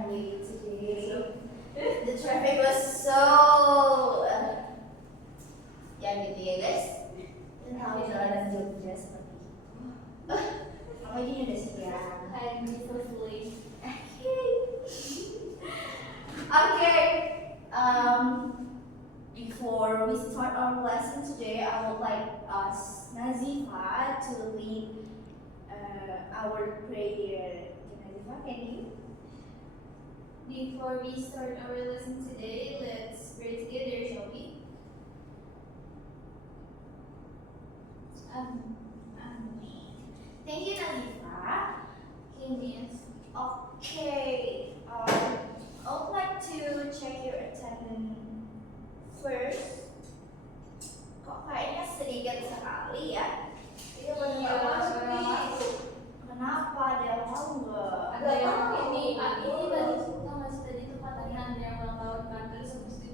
I'm late today. The traffic was so ya gitu ya guys. Dan tahu jalanan Jogja seperti itu. Kamu ini udah siap. I'm so late. Okay. Before we start our lesson today, I would like us Nazifa to lead our prayer. Nazifa, can you? Before we start our lesson today, let's pray together, shall we? Thank you, Nazifa. Yes. Okay. I would like to check your attendance first. Kok kayaknya sedikit sekali ya? Iya benar. Kenapa? Ada yang tahu nggak? Ada yang ini tadi tau nggak sih tadi tuh katanya ada yang ulang tahun kan terus habis itu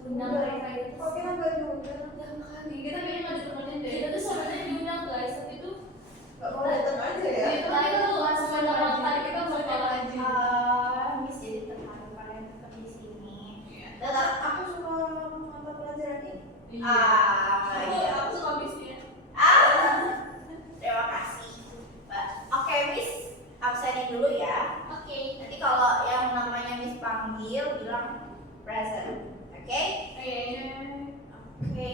diundang mereka itu. Kok kita nggak diundang? Ya makanya kita kayaknya nggak ditemenin deh. Kita tuh sebenarnya diundang guys tapi tuh Nggak mau datang aja ya? kita itu langsung datang tadi kita bakal aja. Miss jadi terharu kalian tetap di sini. Dan aku suka mata pelajaran ini. Iya. Aku suka bisnya. Terima kasih. Oke, Miss, absenin dulu ya. Oke. Nanti kalau yang namanya Miss panggil bilang present. Oke? Oke.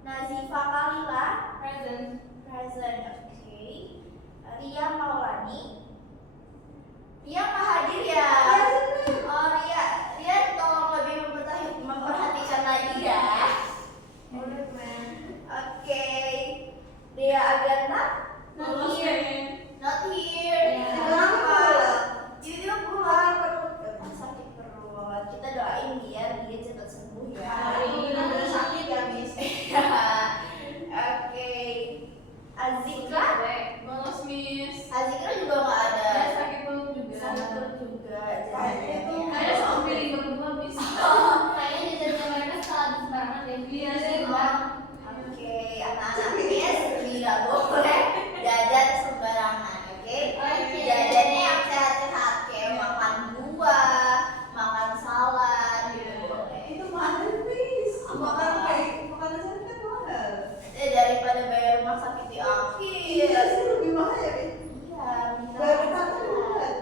Nazifa Kalila, Present. present. Oke. Ria Maulani. Ria nggak hadir ya? Oh, Ria tolong lebih memperhatikan lagi ya. Oke. Ria Agata. Not here. Not here. Ya. Kenapa? Dia pulang. Sakit perut. Kita doain dia cepat sembuh ya. Amin. Udah sakit ya, Miss? Oke. Azikra. Bolos miss. Azikra juga nggak ada. Dia sakit perut juga. Sakit perut juga. Kayaknya itu Kayaknya soal piring berdua miss. Kayaknya jajannya mereka salah di sembarangan deh. Iya sih. Oke, anak-anak Miss tidak boleh jajan sembarangan, oke? Oke. Jajannya yang sehat-sehat, kayak makan buah, makan salad, gitu boleh. itu mahal, Miss. Makanan kayak makanan sana kan mahal. Daripada bayar rumah sakit di akhir. Iya sih lebih mahal ya, Miss. Iya, bisa. Bayar berapa bulan?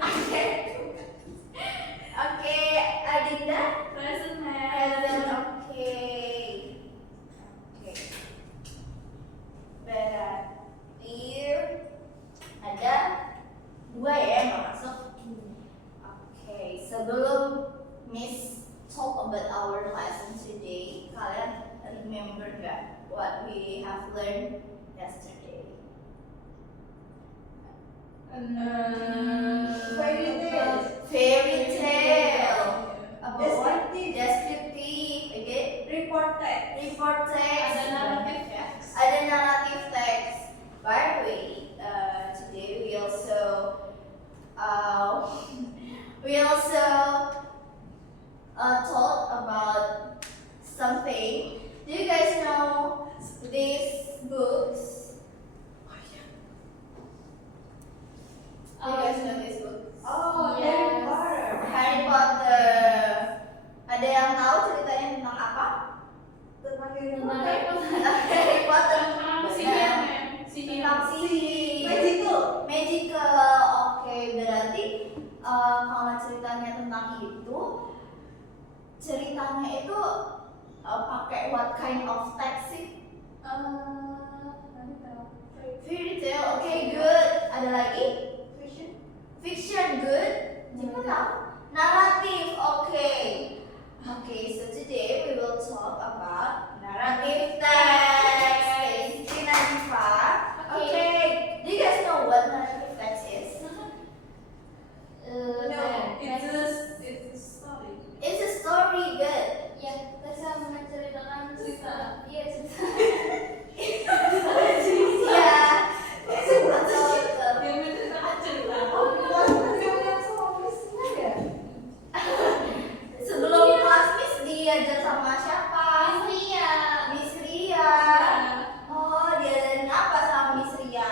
Oke. Oke, Adinda. Present Present, oke. Oke. Berarti ada dua ya yang nggak masuk. Oke, sebelum Miss talk about our lesson today, kalian remember nggak what we have learned yesterday? Fairy tale. Fairy tale. About what? Descriptive. Descriptive. Okay. Report text. Report text. Ada naratif ya. Ada narrative text. By the way, today we also talk about something. Do you guys know these books? Do you guys know these books? Oh, Yes. Harry Potter. Harry Potter. Ada yang tahu ceritanya tentang apa? Tentang Harry Tentang Potter. Harry Potter. Sihir. Tentang sihir. Magical. Magical. Oke, berarti kalau ceritanya tentang itu, ceritanya itu pakai what kind of text sih? Fairy tale. Oke, good. Ada lagi? Fiction. Fiction, good. Siapa tahu? Narrative, okay. Okay, so today we will talk about narrative text. Thank you, Nazifa. Okay, do you guys know what narrative text is? No, It's a story. It's a story, good. Ya, kita menceritakan cerita. Iya, cerita. Iya. Betul. Dia menceritakan cerita. yang sama Miss-nya ya? Sebelum kelas Miss diajar sama siapa? Iya. Miss Ria. Oh, diajarin apa sama Miss Ria?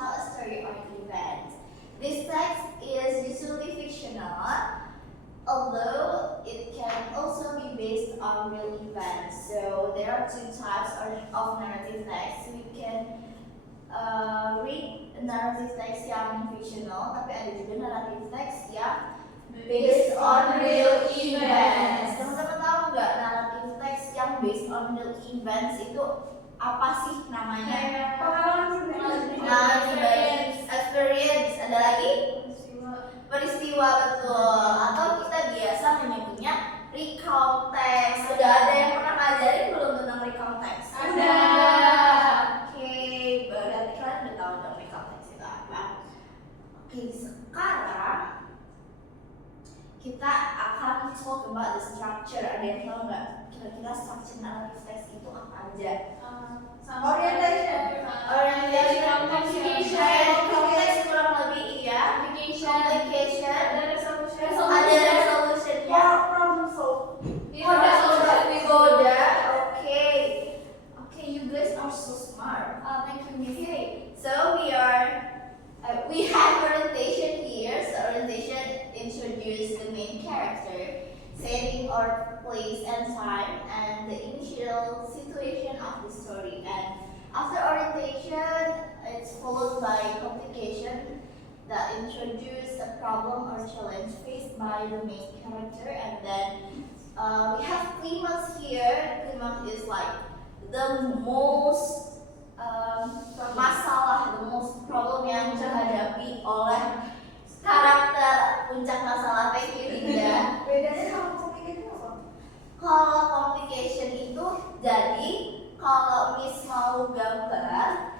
tell a story or event. This text is usually fictional, although it can also be based on real events. So there are two types of narrative text. We can read narrative text yang fictional, tapi ada juga narrative text yang based on real events. Teman-teman tahu nggak narrative text yang based on real events itu apa sih namanya? Pengalaman pribadi, experience. Ada lagi? Peristiwa, betul. Atau kita biasa menyebutnya recount text. Sudah ada yang pernah ngajarin belum tentang recount text? Ada. Oke, berarti kalian udah tahu dong recount text itu apa. Oke, sekarang kita akan talk about the structure. Ada yang tahu nggak kira-kira structure narrative text itu apa aja? Orientation. Konteks kurang lebih iya. Complication. Ada resolutionnya. Problem solve. Goda. Okay, you guys are so smart. Thank you, Miss. Okay, so we have orientation here. So orientation introduces the main character, setting or place and time, and the initial situation of the story. And after orientation, it's followed by complication that introduce a problem or challenge faced by the main character. And then we have climax here. Climax is like the most masalah, the most problem yang dihadapi oleh karakter puncak masalah. Thank you, Dinda. Bedanya sama complication apa? Kalau complication itu jadi kalau Miss mau gambar,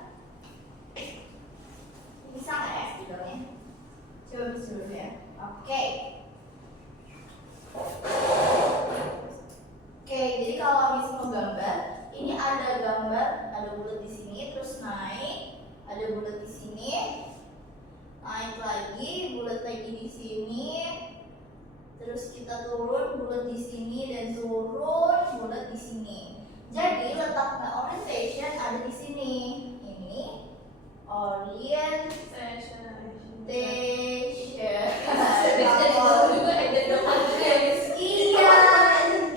bisa nggak ya spidolnya? Coba Miss dulu ya. Oke, jadi kalau Miss mau gambar, ini ada gambar, ada bulat di sini, terus naik, ada bulat di sini, naik lagi, bulat lagi di sini. Terus kita turun, bulat di sini, dan turun, bulat di sini. Jadi letaknya orientation ada di sini. Ini orientation. Iya,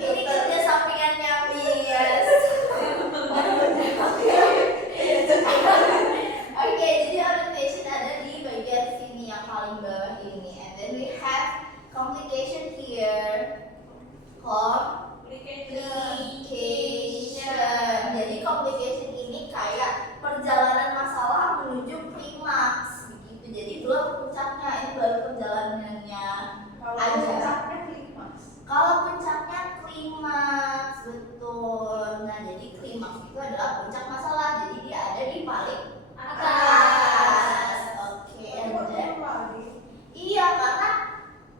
ini kerja sampingannya Miss. Oke, jadi orientation ada di bagian sini yang paling bawah ini. And then we have complication here. Complication. Jadi complication ini kayak perjalanan masalah menuju klimaks begitu. Jadi belum puncaknya, ini baru perjalanannya. Kalau puncaknya klimaks. Kalau puncaknya klimaks, betul. Nah, jadi klimaks itu adalah puncak masalah. Jadi dia ada di paling atas. Oke, and then iya, karena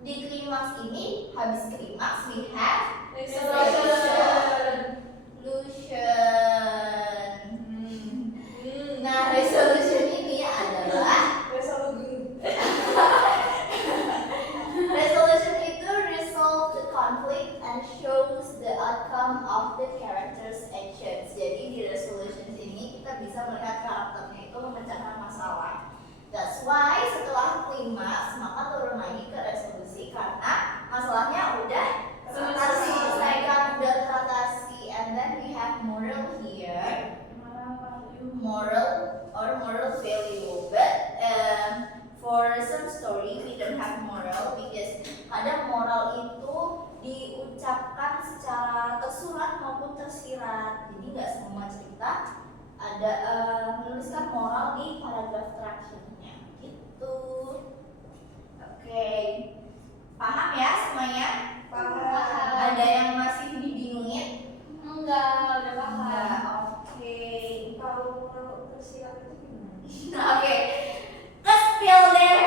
di klimaks ini, habis klimaks we have resolution. Nah, resolution ini adalah resolution itu resolve the conflict and shows the outcome of the character's actions. Jadi di resolution ini kita bisa melihat karakternya itu memecahkan masalah. That's why setelah klimaks maka turun lagi ke resolusi karena masalahnya udah terselesaikan, udah teratasi. And then we have moral here, moral or moral value. But for some story we don't have moral because kadang moral itu diucapkan secara tersurat maupun tersirat. Jadi nggak semua cerita ada menuliskan moral di paragraf terakhirnya gitu. Oke, paham ya semuanya? Paham. Ada yang masih dibingungin? Enggak, udah paham. Enggak. Oke. Kalau tersirat itu gimana? Oke, ke-spill deh.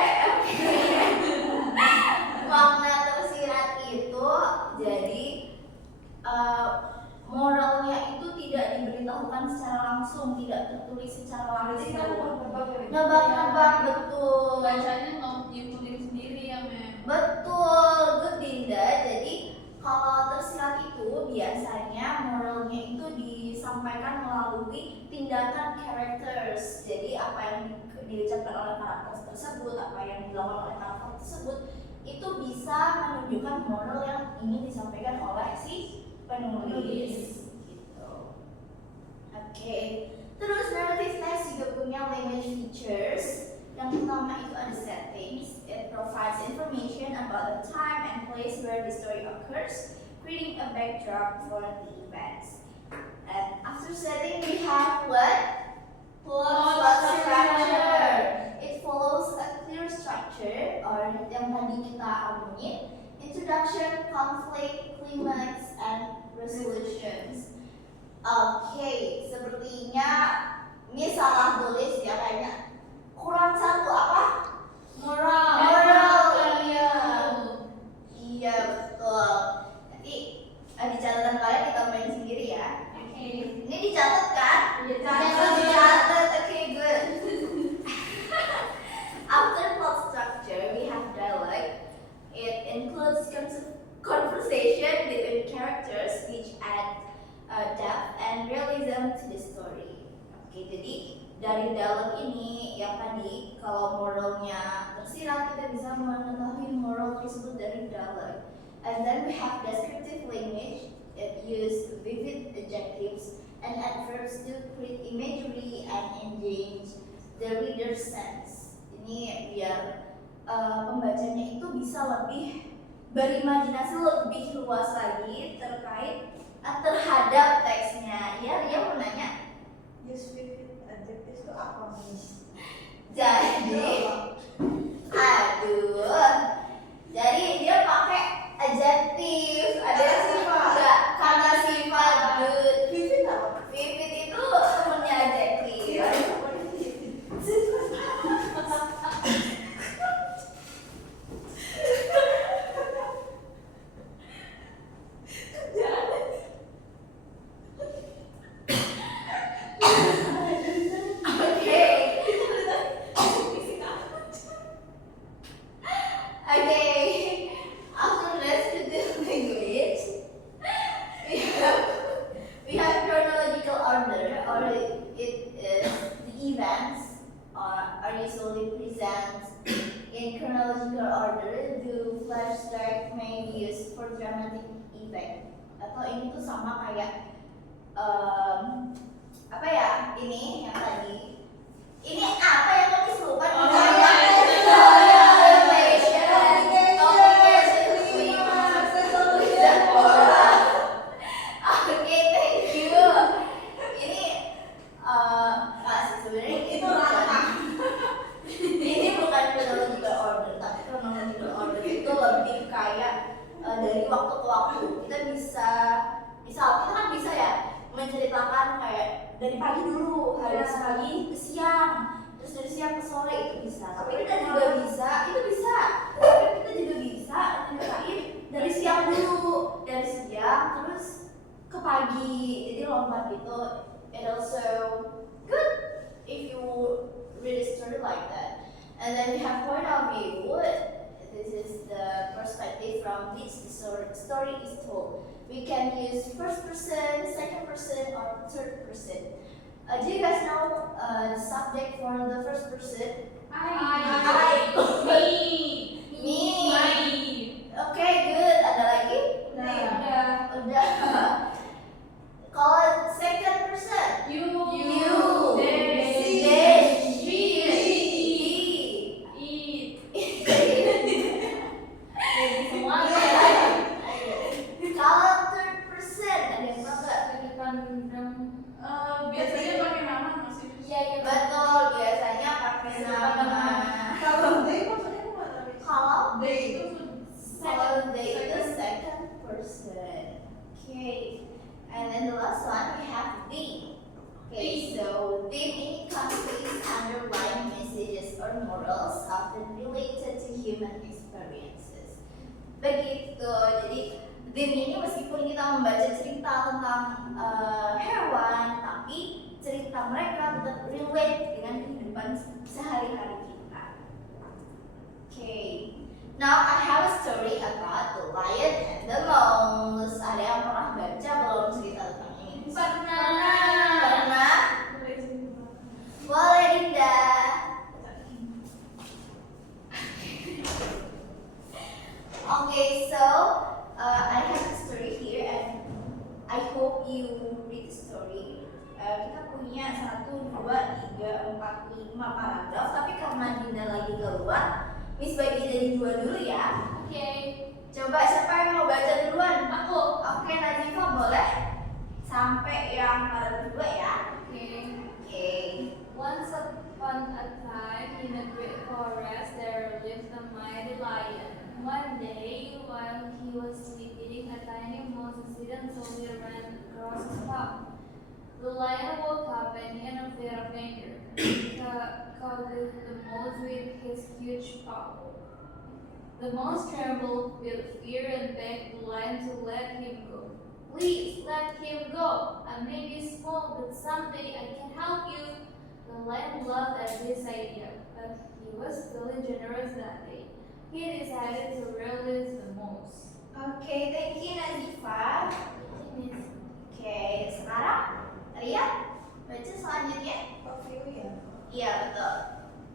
Makna tersirat itu jadi moralnya itu tidak diberitahukan secara langsung, tidak tertulis secara langsung. Nebak-nebak, betul. Bacanya nyimpulin sendiri ya, Mem. Betul, good Dinda. Jadi kalau tersirat itu biasanya moralnya itu disampaikan melalui tindakan characters. Jadi apa yang diucapkan oleh karakter tersebut, apa yang dilakukan oleh karakter tersebut, itu bisa menunjukkan moral yang ingin disampaikan oleh si penulis gitu. Oke. Terus narrative text juga punya language features. Yang pertama itu ada settings. It provides information about the time and place where the story occurs, creating a backdrop for the events. And after setting, we have what? Plot structure. It follows a clear structure, or yang tadi kita omongin, introduction, conflict, climax, and resolutions. Oke, sepertinya ini salah tulis ya kayaknya. Kurang satu apa? Moral. Iya betul. Nanti di catatan kalian ditambahin sendiri ya. Ini dicatat kan? Dicatat. Okay, good. After plot structure, we have dialogue. It includes conversation between characters, which add depth and realism to the story. Oke, jadi dari dialog ini yang tadi kalau moralnya tersirat kita bisa mengetahui moral tersebut dari dialog. And then we have descriptive language. It use vivid adjectives and adverbs to create imagery and engage the reader's sense. Ini biar pembacanya itu bisa lebih berimajinasi lebih luas lagi terkait terhadap teksnya. Ya, dia mau nanya. Use vivid adjectives itu apa, Miss? Jadi, jadi dia pakai adjektif, ada sifat, kata sifat good. Vivid apa? Vivid itu temennya adjektif. Iya, apa itu vivid? atau ini tuh sama kayak apa ya, ini yang tadi ini apa yang kamu lupa dari waktu ke waktu kita bisa kita kan bisa ya menceritakan kayak dari pagi dulu, hari pagi ke siang, terus dari siang ke sore, itu bisa. Tapi kita juga bisa, itu bisa. Tapi kita juga bisa ceritain dari siang dulu, dari siang terus ke pagi. Jadi lompat gitu. It also good if you read a story like that. And then we have point of view. This is the perspective from which the story is told. We can use first person, second person, or third person. Do you guys know the subject for the first person? I. Me. Okay, good. Ada lagi? Udah. Kalau second person? You. Biasanya pakai nama masih. Iya betul, biasanya pakai nama. Kalau they maksudnya gimana? Kalau They itu itu second person. Okay, and then the last one we have theme. Okay, so theme ini contains underlying messages or morals often related to human experiences. Begitu, jadi theme ini meskipun kita membaca cerita tentang hewan, tapi cerita mereka tetap relate dengan kehidupan sehari-hari kita. Okay, now I have a story about the lion and the mouse. Ada yang pernah baca belum cerita tentang ini? Pernah? Boleh Dinda. 5 paragraf, tapi karena Dinda lagi keluar, Miss bagi jadi 2 dulu ya. Oke. Coba siapa yang mau baca duluan? Aku. Oke, Nazifa boleh sampai yang paragraf 2 ya. Oke. Oke. Once upon a time, in a great forest, there lived a mighty lion. One day, while he was sleeping, a tiny mouse accidentally ran across his path. The lion woke up and, in a fit of anger, caught the mouse with his huge paw. The mouse trembled with fear and begged the lion to let him go. Please let him go. I may be small, but someday I can help you. The lion laughed at this idea, but he was feeling generous that day. He decided to release the mouse. Oke, thank you Nazifa. Oke, sekarang Ria baca selanjutnya. A few ya. Iya betul.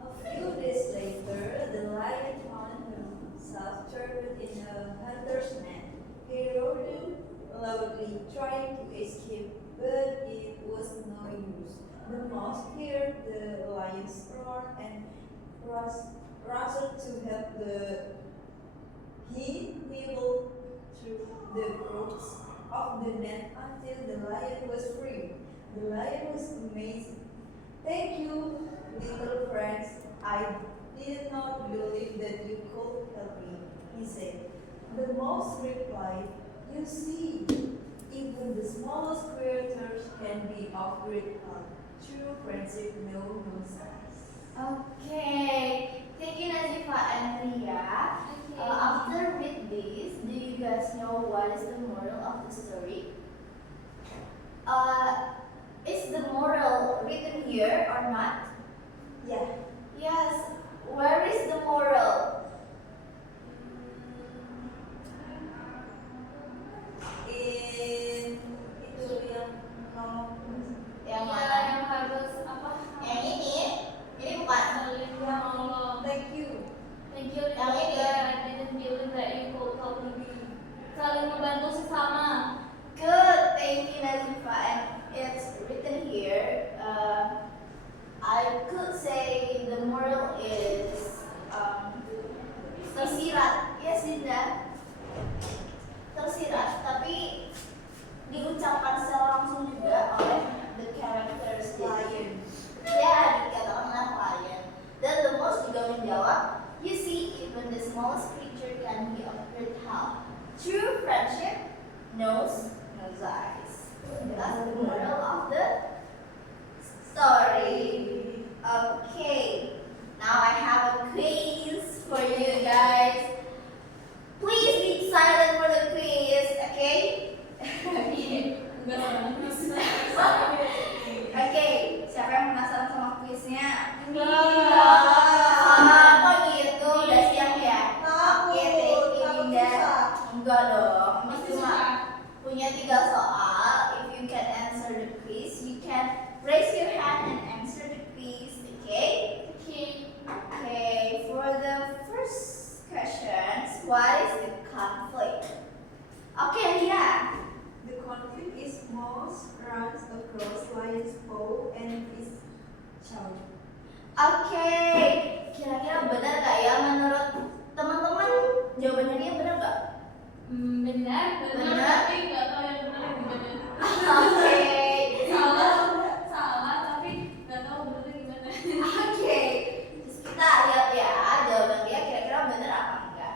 A few days later, the lion found himself trapped in a hunter's net. He roared loudly, trying to escape, but it was no use. The mouse heard the lion's roar and rushed to help. He nibbled through the ropes of the net until the lion was free. The lion was amazed. Thank you, little friends. I did not believe that you could help me, he said. The mouse replied, you see, even the smallest creatures can be of great help. True friendship knows no size. Okay, thank you Nazifa and Ria. After read this, do you guys know what is the moral of the story? Is the moral written here or not? Yeah. Yes. Where is the moral? In itu yang nomor Yang Iya, mana? yang harus apa? Yang ini? Ini bukan. Saling menolong. thank you. Thank you, Yang ini. I didn't believe that you could help me. Saling membantu sesama. Good. Thank you Nazifa. And it's written here. I could say the moral is tersirat. Yes, Dinda. Tersirat, tapi diucapkan secara langsung juga oleh the characters Lion. Ya, dikatakanlah lion. Dan the mouse juga menjawab, you see, even the smallest creature can be of great help. True friendship knows no size. That's the moral of the story. Okay, now I have a quiz for you guys. Please be silent for the quiz, okay? Oke, siapa yang penasaran sama quiznya? Kok gitu? Udah siap ya? Oke, thank you Dinda. Enggak dong, Miss cuma punya 3 soal. If you can answer the quiz, you can raise your hand and answer the quiz, okay? Okay, for the first questions, what is the conflict? Okay, Ria. The conflict is mouse runs across lion's paw and is chowed. Oke, kira-kira benar gak ya menurut teman-teman? Jawabannya dia benar gak? Benar, Benar. tapi nggak tahu yang benar yang gimana. Oke. Salah, tapi nggak tahu benernya gimana. Oke, terus kita lihat ya jawaban dia kira-kira benar apa enggak.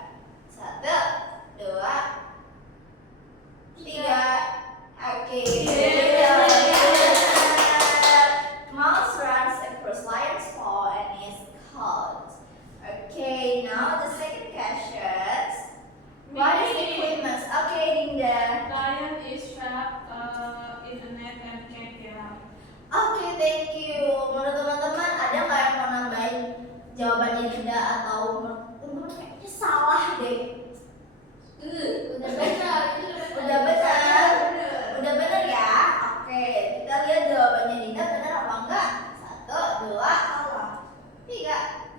1, 2, 3. Oke. Mouse runs across lion's paw and is caught. Okay, now the second question. What is the equipment? Okay, Dinda. Lion is trapped in a net and can't get out. Oke, thank you. Menurut teman-teman ada nggak yang mau nambahin jawabannya Dinda atau menurut teman-teman kayaknya salah deh? Udah benar, itu Udah benar. Udah benar ya? Oke, kita lihat jawabannya Dinda benar apa enggak? 1, 2, 3.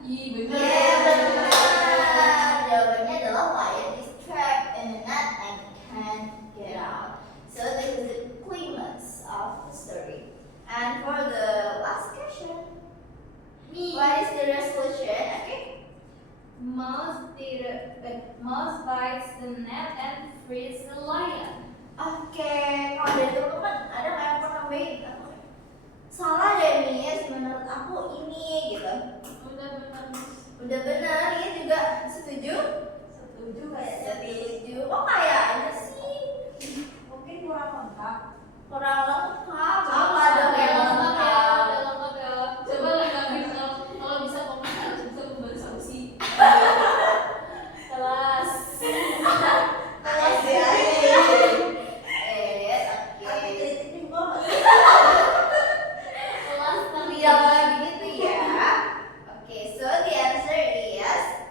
Iya Yeah, benar. Jawabannya adalah lion is trapped in a net and can't get out. So this is the climax of the story. And for the last question, mouse bites the net and frees the lion. Oke, kalau dari teman-teman ada nggak yang mau nambahin? Salah deh Miss, menurut aku ini gitu. Udah benar, Miss. Udah benar, ini juga setuju? Setuju kayaknya. Setuju. Oh kayaknya sih Mungkin kurang lengkap. kurang lengkap. Coba Apa dong yang lengkap ya, lengkap? udah lengkap ya. Coba lengkapin kalau bisa komen harus bisa kembali solusi. Kelas. Kelas ya. Tapi kritik bos. Kelas tapi Tidak begitu ya. Okay, so the answer is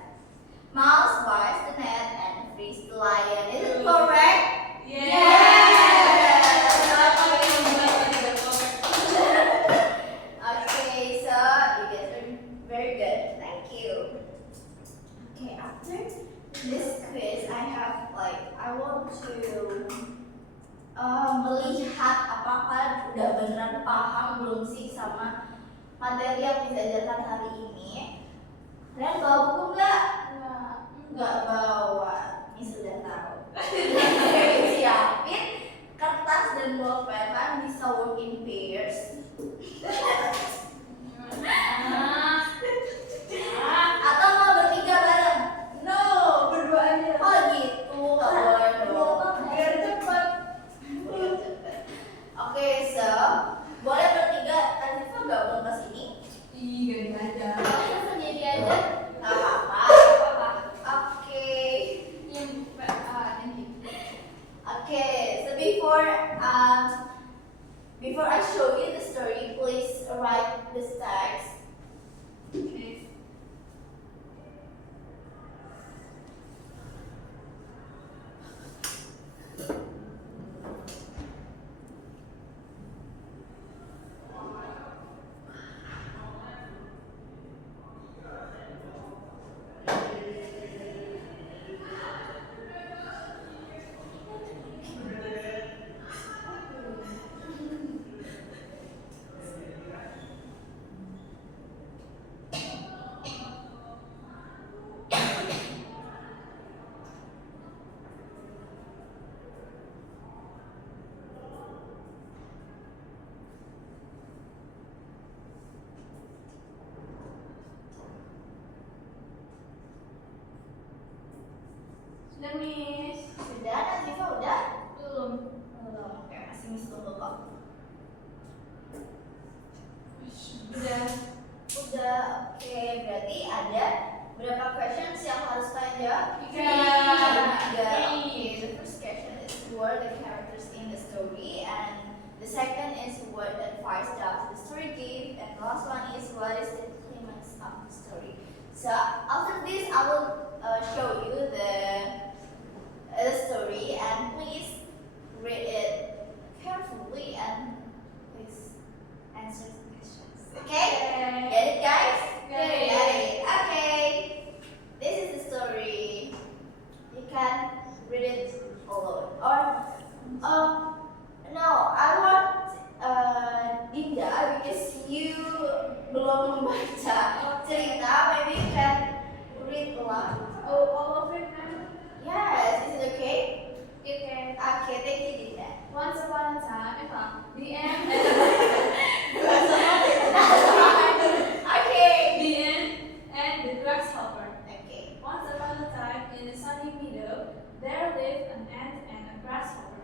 mouse bites the net and frees the lion. Is it correct? Okay, so you guys are very good. Thank you. Okay, after this quiz, I want to melihat apakah udah beneran paham belum sih sama materi yang bisa diajarkan hari ini. Kalian bawa buku nggak? Nggak bawa. Ini sudah tahu. Siapin kertas dan pulpen, kan bisa work in pairs. Atau mau bertiga bareng? No, berdua aja. Oh gitu, nggak boleh dong. Biar cepat. Oke, so boleh bertiga. Tadifa gabung ke sini? Ih, gak aja. Kita sendiri aja. Nggak apa-apa. Oke. Okay, so before I show you the story, please write this text. Okay. Sudah, Miss. Sudah, Nazifa udah? Belum. Belum. Oke, masih miss tunggu kok. Udah. Udah, oke. Berarti ada berapa questions yang harus kalian jawab? Tiga. Tiga. Okay, the first question is who are the characters in the story, and the second is what advice does the story give, and the last one is what is the climax of the story. So after this, I will show you the story, and please read it carefully and please answer the questions. Okay? Get it, guys? Get it. Get it. Okay. This is the story. You can read it alone. Or, no, I want Dinda because you belum membaca cerita. Maybe you can read aloud. Oh, all of it now? Yes, is it okay? Okay. Okay, thank you, Dinda. Once upon a time, the end. Okay. The end and the grasshopper. Okay. Once upon a time, in a sunny meadow, there lived an ant and a grasshopper.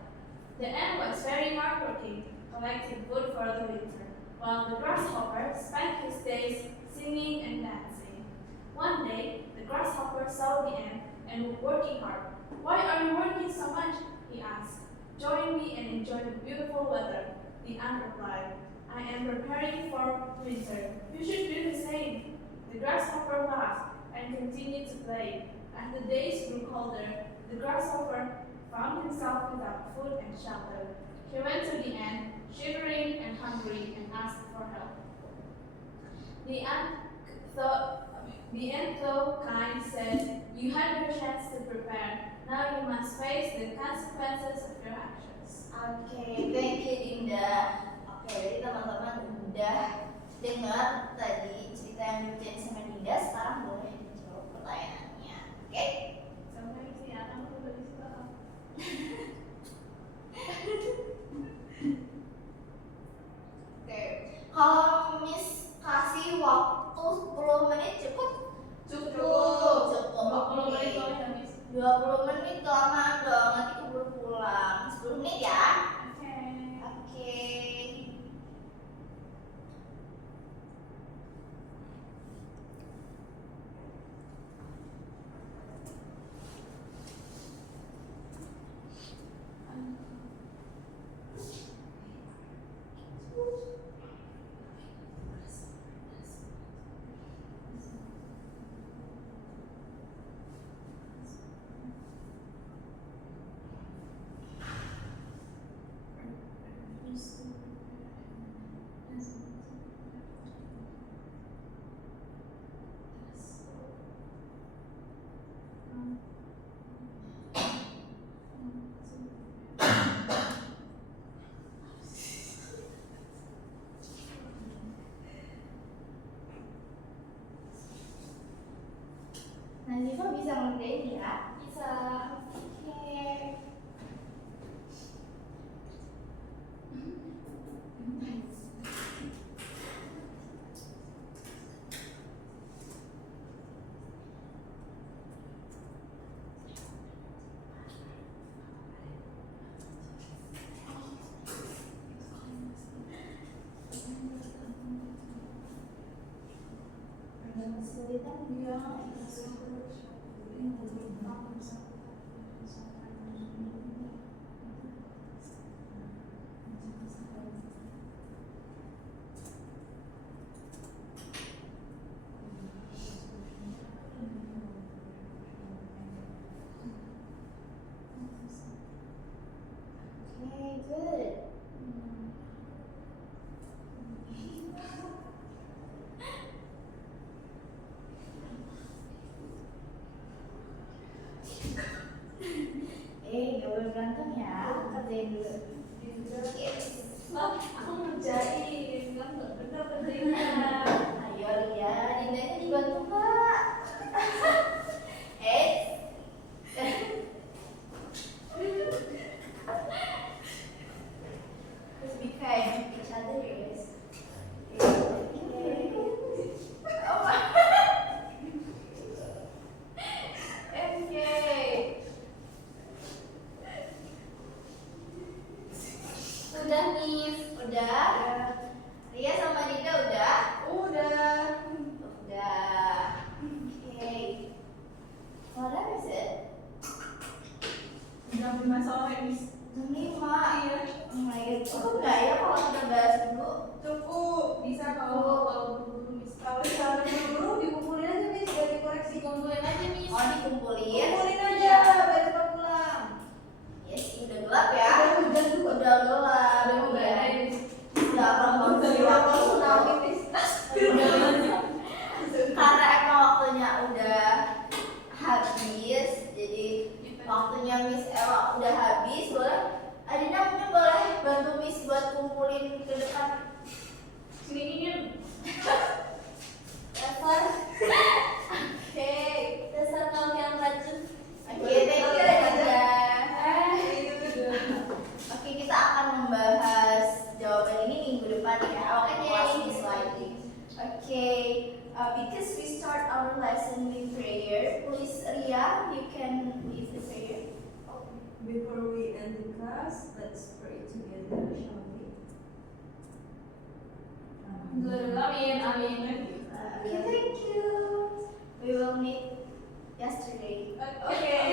The ant was very hardworking, collecting wood for the winter, while the grasshopper spent his days singing and dancing. One day, the grasshopper saw the ant and was working hard. "Why are you working so much?" he asked. "Join me and enjoy the beautiful weather," the ant replied. "I am preparing for winter. You should do the same." The grasshopper laughed and continued to play. As the days grew colder, the grasshopper found himself without food and shelter. He went to the ant, shivering and hungry, and asked for help. The ant, though kind, said, "You had your chance to prepare. Now you must face the consequences of your actions." Oke, thank you Dinda. Oke, jadi teman-teman udah dengar tadi cerita yang dibacain sama Dinda. Sekarang boleh dijawab pertanyaannya. kerjain ya. Bisa. Oke. Ada kesulitan ya. Okay, good. Gak boleh berantem ya. Kerjain dulu. Yes. Wah, aku ngerjain. Kan nggak bener kerjainnya. Ayo Ria, Dindanya dibantu Kak. Eh. Just be kind to each other, guys. Okay. Oh. Okay. Udah Miss, udah. Ria sama Dinda udah? Udah. Udah. Okay. What time is it? Jam 5 sore, Miss. Jam 5. Iya. Oh my god. Cukup nggak ya kalau kita bahas dulu? Cukup. Bisa kalau buru-buru, Miss. Kalau misalnya buru-buru dikumpulin aja Miss, biar dikoreksi. Kumpulin aja, Miss. Oh dikumpulin. Kumpulin aja, biar cepat pulang. Ya sih udah gelap ya. Udah hujan juga. Udah gelap. Udah mau Iya. badai, Miss. Udah akan Udah waktu tsunami Miss. karena emang waktunya udah habis, jadi waktunya Miss Ella udah habis. Boleh Adina mungkin boleh bantu Miss buat kumpulin ke depan. Sini ingin. Dasar. Oke. Dasar kamu yang racun. Oke, thank you Adina. Oke, kita akan membahas jawaban ini minggu depan ya. Waktu Oke. kelas Miss lagi. Oke, because we start our lesson with prayer, please Ria, you can lead the prayer. Before we end the class, let's pray together, shall we? Amin, amin. Okay, thank you. We will meet yesterday. Oke.